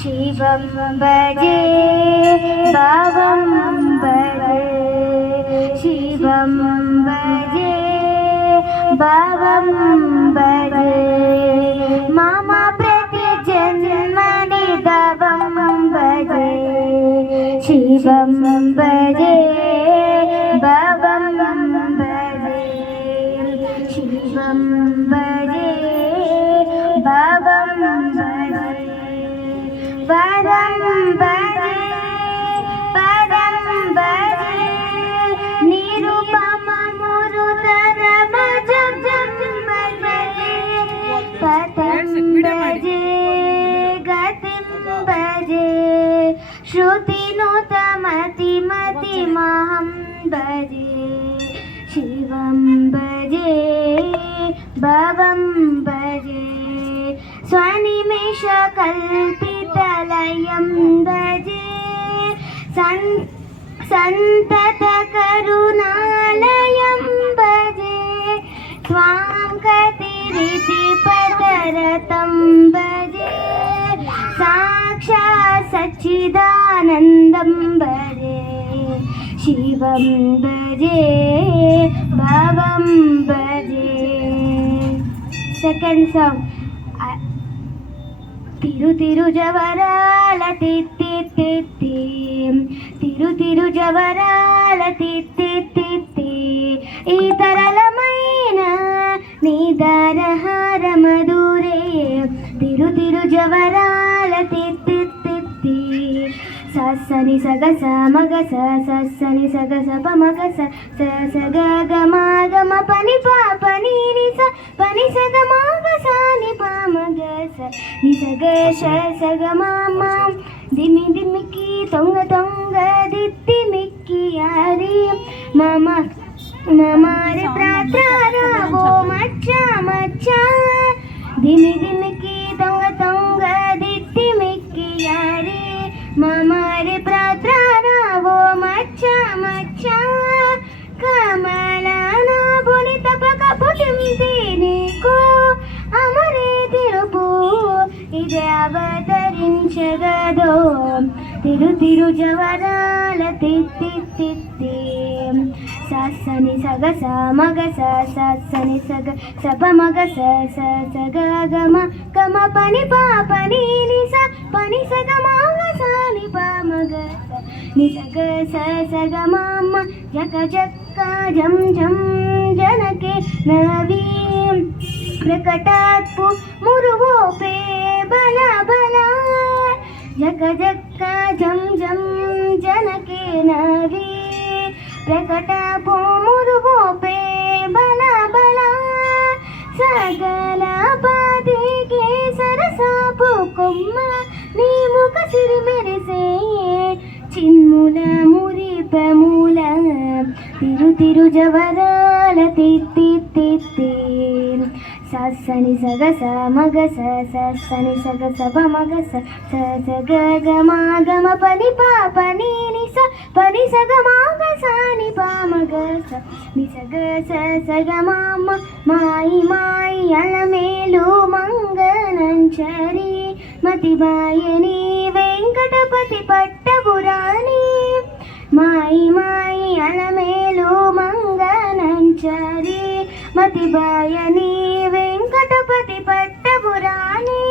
शिवं भजे भावं भजे शिवं भजे भावं भजे मम प्रतिजन्मनि तवं भजे शिवं भजे भावं भजे शिवं भजे भावं भजे पदं भजे पदं भजे निरुपममुरुतरमजं भजे पदं भजे गतिं भजे श्रुतिनुतमतिमतिमहं भजे शिवं भजे भवं भजे स्वनिमेषकल्पितलयं भजे सन्ततकरुणालयं भजे त्वां कतिरिति पदरतं भजे साक्षात् सच्चिदानन्दं भजे शिवं भजे भवं भजे. Second song. తిరుజవరాల తిత్తి తిత్తి తిరుజవరాల తిత్తి తిత్తి ఈ తరళమైన నీ దారహార మధురే తిరుజవరాల తిత్తి తిత్తి సని సగ స మగ స సని సగ స ప మగ స స గ గ మ గ మ పని ప పని ని స పని స గ మ గ స ని ప మ గ స ని స గ ష స గ మ మ దిమి దిమికి తొంగ తొంగ దిత్తి మిక్కి యారి మమ మమారి ప్రాత్రారా ఓ మచ్చ మచ్చ దిమి దిమికి తొంగ తొంగ దిత్తి మిక్కి యారి మమారి ప్రాత్రారావో మచ్చ మచ్చ కమలానా బుని తపక పుటింది నీకు అమరే తిరుపు ఇది అవతరించగదో తిరుజవరాల తిత్తి తిత్తి సని సగ స మగ స సని సగ సప మగ స సగ గమ గమ పని ప పని ని స పని సగ మ గ స ని ప మగ స ని సగ స సగ మ మ జక జక్క జం జం జనకే నవీ ప్రకటాత్పు మురువో పే బల బల జక జక్క జం జం జనకే నవీ ప్రకట మురువో పే బల బల సగల పదికే సరసాపు కొమ్మ నీ ముఖ సిరి మెరిసే చిన్ముల మురిపమూల తిరుజవరాల తిత్తి తిత్తి సని సగ స మగ స సని సగ స ప మగ స గ గ మ గ మ పని ప పని ని స పని స గ మ గ స ని ప మగ స ని స గ స గ మ మ మాయి మాయి అలమేలు మంగనంచరి మతిబాయని వెంకటపతి పట్టపురాణి మాయి మాయి అలమేలు మంగనంచరి మతిబాయని వెంకటపతి పట్టపురాణి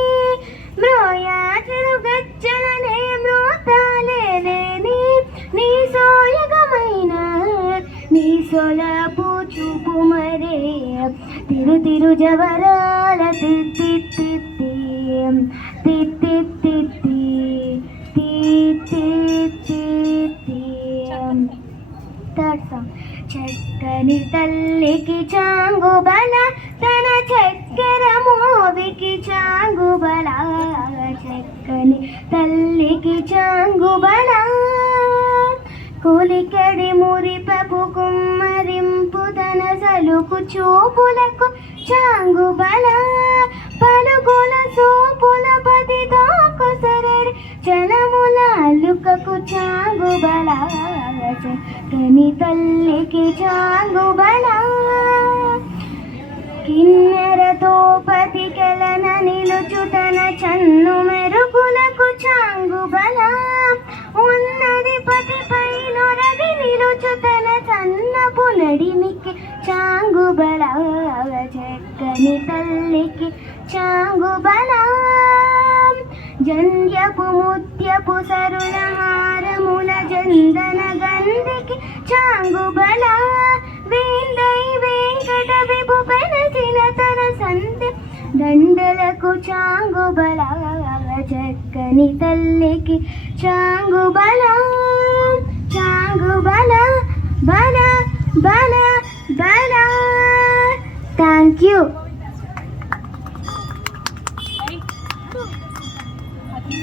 మ్రోయాచరు గచ్చననే మ్రోతాలేని నీ సోయగమైన నీ సొలపు చూపు మరే తిరుజవరాల తిత్తి తిత్తి తిత్తి తిత్తి తిత్తి తిత్తి. Third song. చక్కని తల్లికి చాంగుబల తన చక్కెర మోవికి చాంగుబల చక్కని తల్లికి చాంగుబల కూలికడి మురిపపు కుమ్మరింపు తన సలుకు చూపులకు చాంగుబల పలుగుల సోపుల పతి దాకొసరడి చలముల అల్లుకకు చాంగుబల చక్కని తల్లికి చాంగుబల కిన్నెరతో పతికెలన నిలుచు తన చన్ను మెరుగులకు చా చక్కని తల్లికి చాంగుబల జంధ్యపు ముత్యపు సరుల హారముల జందన గంధికి చాంగుబల వేందై వెంకట విభు పెనచిన తన సంధి దండలకు చాంగుబల చక్కని తల్లికి చాంగుబల చాంగుబల బల బల బల. Thank you.